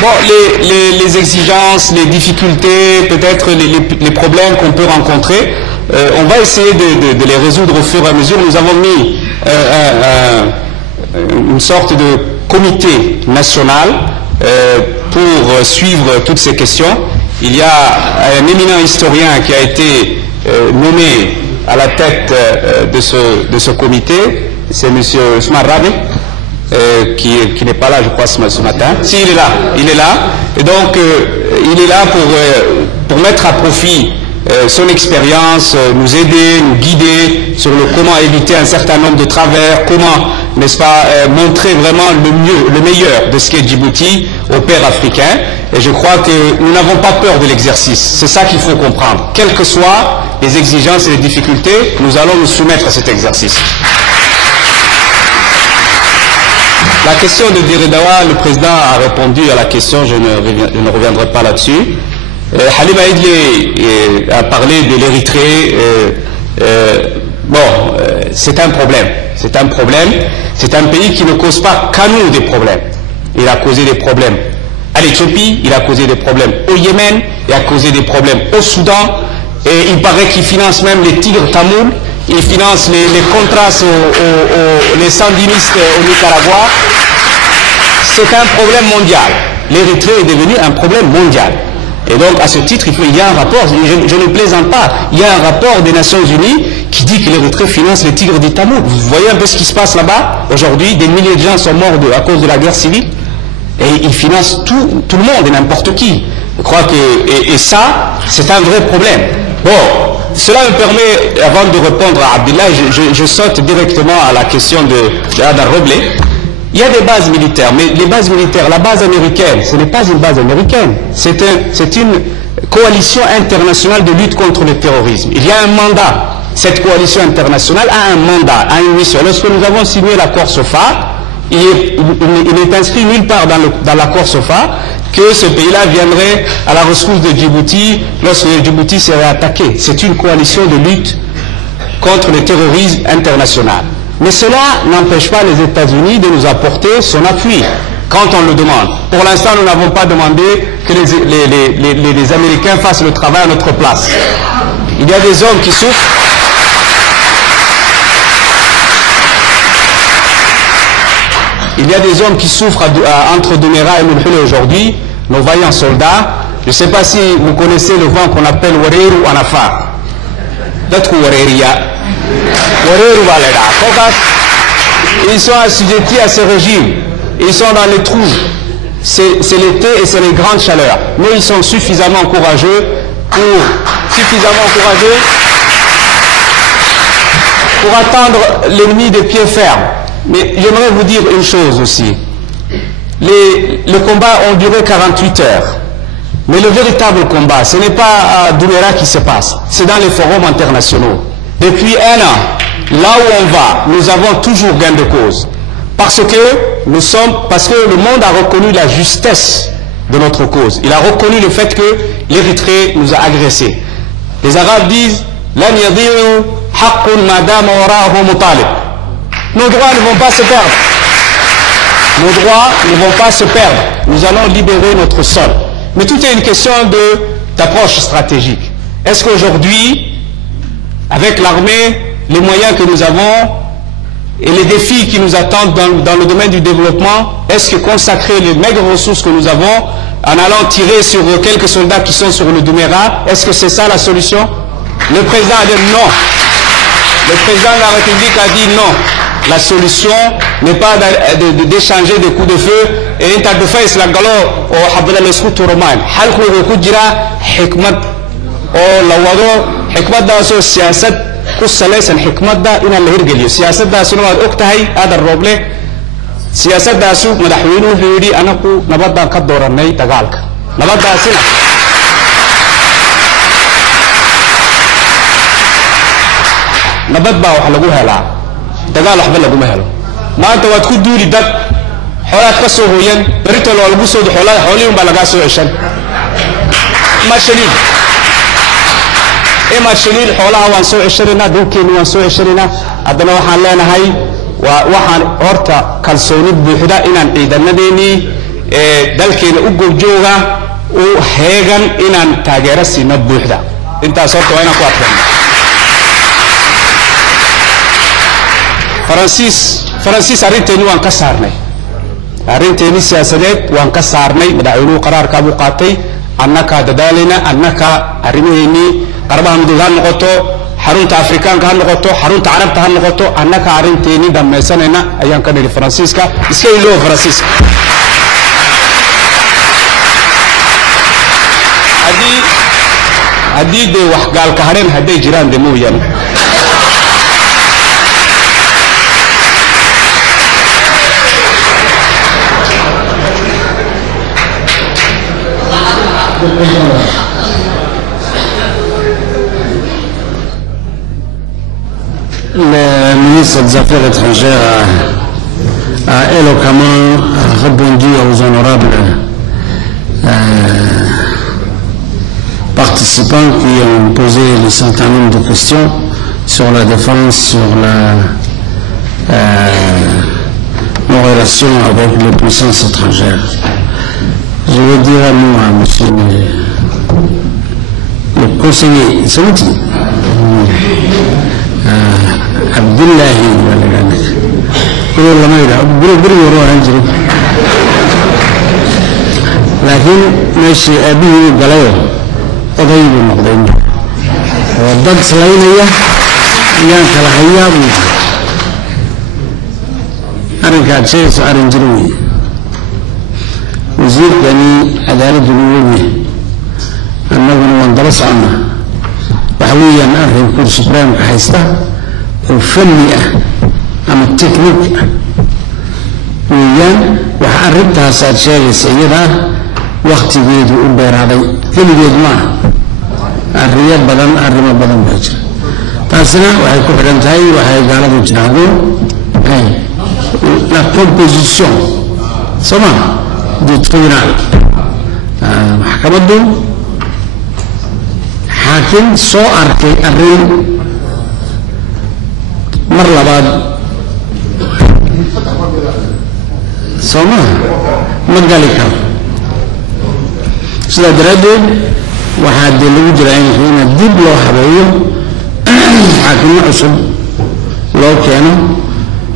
Bon, les exigences, les difficultés, peut-être les problèmes qu'on peut rencontrer, on va essayer de les résoudre au fur et à mesure. Nous avons mis une sorte de comité national pour suivre toutes ces questions. Il y a un éminent historien qui a été nommé à la tête de ce comité, c'est M. Ousmane Rabi, qui n'est pas là, je crois, ce matin. Si, il est là. Et donc, il est là pour mettre à profit son expérience, nous aider, nous guider sur comment éviter un certain nombre de travers, comment, n'est-ce pas, montrer vraiment le meilleur de ce qu'est Djibouti aux pairs africains. Et je crois que nous n'avons pas peur de l'exercice. C'est ça qu'il faut comprendre. Quelles que soient les exigences et les difficultés, nous allons nous soumettre à cet exercice. La question de Diredawa, le président a répondu à la question, je ne reviendrai pas là-dessus. Halima Idlé a parlé de l'Érythrée. C'est un problème. C'est un problème. C'est un pays qui ne cause pas qu'à nous des problèmes. Il a causé des problèmes à l'Éthiopie, il a causé des problèmes au Yémen, il a causé des problèmes au Soudan, et il paraît qu'il finance même les tigres tamouls, il finance les contras, les sandinistes au Nicaragua. C'est un problème mondial. L'Érythrée est devenu un problème mondial. Et donc, à ce titre, il y a un rapport, je ne plaisante pas, il y a un rapport des Nations Unies qui dit que l'Érythrée finance les tigres des Tamouls. Vous voyez un peu ce qui se passe là-bas? Aujourd'hui, des milliers de gens sont morts à cause de la guerre civile. Et ils financent tout le monde et n'importe qui. Je crois que, et ça, c'est un vrai problème. Bon, cela me permet, avant de répondre à Abdullah, je saute directement à la question de Adar Roble. Il y a des bases militaires, mais les bases militaires, la base américaine, ce n'est pas une base américaine, c'est une coalition internationale de lutte contre le terrorisme. Il y a un mandat. Cette coalition internationale a un mandat, a une mission. Lorsque nous avons signé l'accord SOFA, il n'est inscrit nulle part dans l'accord SOFA que ce pays-là viendrait à la rescousse de Djibouti lorsque Djibouti serait attaqué. C'est une coalition de lutte contre le terrorisme international. Mais cela n'empêche pas les États-Unis de nous apporter son appui quand on le demande. Pour l'instant, nous n'avons pas demandé que les Américains fassent le travail à notre place. Il y a des hommes qui souffrent. Il y a des hommes qui souffrent entre Douméra et Moulhoule aujourd'hui, nos vaillants soldats. Je ne sais pas si vous connaissez le vent qu'on appelle Wareru en Afar. D'autres Wareria. Wareru Valera. Ils sont assujettis à ce régime. Ils sont dans les trous. C'est l'été et c'est les grandes chaleurs. Mais ils sont suffisamment courageux pour attendre l'ennemi de pied ferme. Mais j'aimerais vous dire une chose aussi. Le combat a duré 48 heures. Mais le véritable combat, ce n'est pas à Douméra qui se passe. C'est dans les forums internationaux. Depuis un an, là où on va, nous avons toujours gain de cause. Parce que le monde a reconnu la justesse de notre cause. Il a reconnu le fait que l'Érythrée nous a agressés. Les Arabes disent Lan yadi'u haqqun madama wara'ahu mutalib. Nos droits ne vont pas se perdre. Nos droits ne vont pas se perdre. Nous allons libérer notre sol. Mais tout est une question d'approche stratégique. Est-ce qu'aujourd'hui, avec l'armée, les moyens que nous avons et les défis qui nous attendent dans le domaine du développement, est-ce que consacrer les maigres ressources que nous avons en allant tirer sur quelques soldats qui sont sur le Douméra, est-ce que c'est ça la solution? Le président a dit non. Le président de la République a dit non. La solution n'est pas d'échanger des coups de feu et inta de face la galo au habla le scout romain. Halku ko jira hikmat o lawado hikmat da so siyasat ku salaysan hikmat da ina la hirgeliyo siyasat da sunu waad ogtahay Adar Roble siyasat da su madaxweynuhu wuxuu yiri anaku nabadda ka dooranay dagaalka nabadaasina nabad baa wax lagu helaa dagaal waxba laguma helo maanta waad ku duuli dad xoolaad ka soo hooyan berito lagu soo xoolihiin baa laga soo ceshan mashaliil xoolaha waan soo ceshanayna dhulkeena waan soo ceshanayna haddana waxaan leenahay waxaan horta kalsooni buuxda inaan ciidanadeeni dalkeena u goobjooga u heegan inaan taageero siino buuxda intaas horta waa inaan ku adkayno Francis arrinteeni waan ka saarnay arrinteeni siyaasadeed waan ka saarnay madaxweynuhu qaraarka buu qaatay annaka dadaalina annaka arrimaheeni qarbaha midowga ha noqoto xarunta afrikaanka ha noqoto xarunta carabta ha noqoto annaka arrinteeni dhamaysanayna ayaan ka dhiri Francisca iska iloo Francisca haddii de wax gaalka hareen hadday jiraan de mooyaan Le ministre des Affaires étrangères a éloquemment répondu aux honorables participants qui ont posé un certain nombre de questions sur la défense, sur nos relations avec les puissances étrangères. Je vais dire un mot à monsieur le conseiller Saouti, Abdullahi لكن ماشي أبيه قالوا قضيب المقدم وضد سلينية يان كالحياب أرنكات شيء سؤال جروي وزير يعني عدالة جنوبية أنه وندرس عنه وحويا أرهن كل سبرام كحيسته وفنية أما التكنيك ويان وحاربتها ساد شيء سيدة وقت بيد وبير هذا كل بيد معه الرياض بدن الرمى بدن باجر تاسنا وهي كفرن تاي وهي قالوا جنابو هاي la composition سما du tribunal محكمة دو حاكم سو أركي الرين مرة بعد سما مدلكا سلا درادين واحد اللي يجرين هنا دب لو حبايو حاكم عصب لو كانوا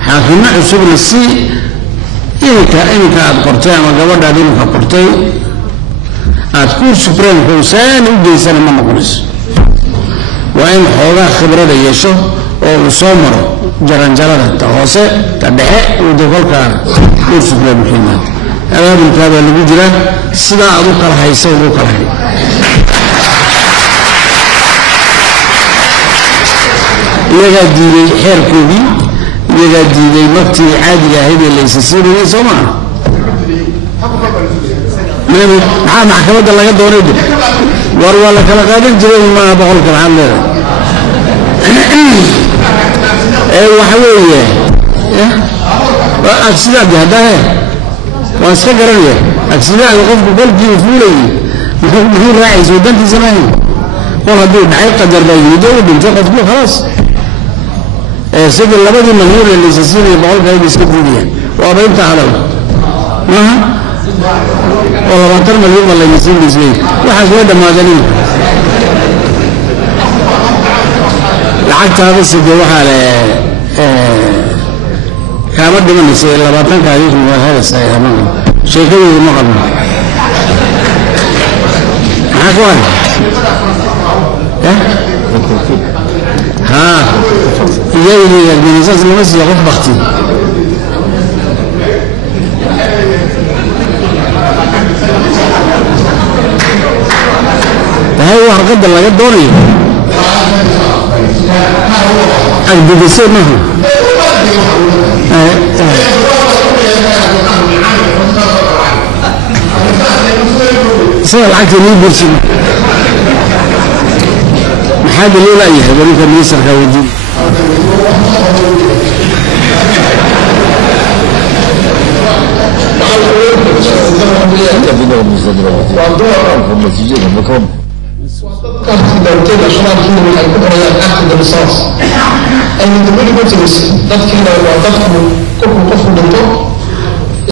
حاكم عصب نسي إنك أذكرتي أما قبل هذه مفكرتي أذكر سبرين حسين ودي سنة ما مقولش وإن حوضا خبرة يشوف أو صومر جران جران تغوصة تبعه ودخل كور سبرين محيمان أنا بالكابة اللي بيجرى سدا أدوك الحي سودوك الحي يجا ديري حير كوبي يجا ديري مكتي عادي هيدي اللي يسسيري سوما maxaa maxkamadda laga doonay war wala kala qaadan jiray ma boqolka waxaan leeyahay waxa weeye accident hadahe waa iska garanaya accident qofku qalbiga fuulay muxuu raacay dantii sameeyay qol haduu dhacay qadar baa yidhi oo dhinta qofku خلاص sidii labadii manuur ee liisasiinay boqolka ay iska diideen waa baynta hadal والله ما ترمى اليوم الله يسير لي زين واحد وين ما ذني لعقت هذا السجى وحال كامل من يصير لا بطن كاريخ هذا السيء ما شيء كذي ما قبل عفوا ها يجي المنزل المسجد يغض بختي هاي ورقة الله قدوري أقدر يصير معه سوى العكس اللي يبرسل محاد اللي لا يهب وليك الميسر كودي دولتين الشمال كله من الكبرى يأخذ الرصاص أي من دولة قلت بس ضد كده وضد كله كله دكتور